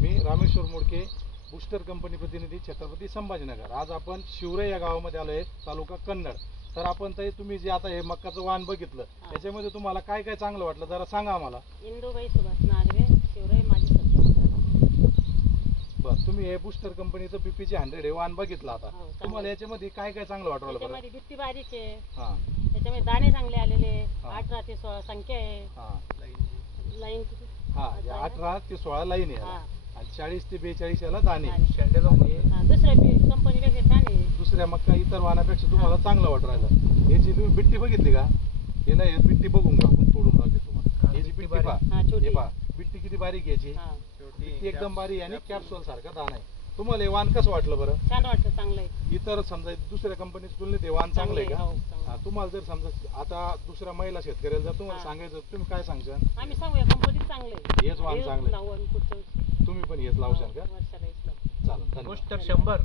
मी रामेश्वर मोडके, booster company प्रतिनिधी, छत्रपती संभाजीनगर। आज आपण शिवरे या गावामध्ये आलोय, तालुका कन्नड। तर आपण ताई तुम्ही जे आता हे मक्काचं वाण बघितलं, त्याच्यामध्ये तुम्हाला काय काय चांगलं वाटलं जरा सांगा आम्हाला। इंदुबाई सुभाष नागरे, शिवरे माझी सरपंच। बरं, तुम्ही हे बुस्टर कंपनीचं PPG 100 हे वाण बघितलं आता, तुम्हाला याच्यामध्ये काय काय चांगलं वाटलं बरं? त्याच्यामध्ये बिट्टी बारीक आहे, हां, त्याच्यामध्ये दाणे चांगले आलेले, 18 ते 16 संख्या आहे, हां, लाईन हां, 18 ते 16 लाईन आहे आणि 40 ते 42 याला दाणे। दुसऱ्या कंपनीपेक्षा छान आहे। दुसऱ्या मक्का इतर वाणापेक्षा तुम्हाला चांगलं वाटू राहिलं। याची तुम्ही बिट्टी बघितली का? याला हे बिट्टी बघून घ्या, आपण तोडून दाखवतो तुम्हाला। याची बिट्टी पहा, हे पहा बिट्टी किती बारीक आहे याची, बिट्टी एकदम बारीक आणि कॅप्सूल सारखा दाणा आहे। तुम्हाला हे वाण कसं वाटलं बरं? छान वाटतं, चांगलं आहे। इतर समजा दुसऱ्या कंपनीच्या तुलनेत हे वाण चांगलं आहे का? तुम्हाला जर समजा आता दुसऱ्या महिला शेतकऱ्याला जर तुम्हाला सांगायचं, तुम्ही काय सांगशाल? आम्ही सांगूया कंपनीत चांगलं आहे, हेच वाण चांगलं आहे, पुढच्या वर्षी तुम्ही पण हेच लावशाल का? वर्षाला चालेल, बुस्टर 100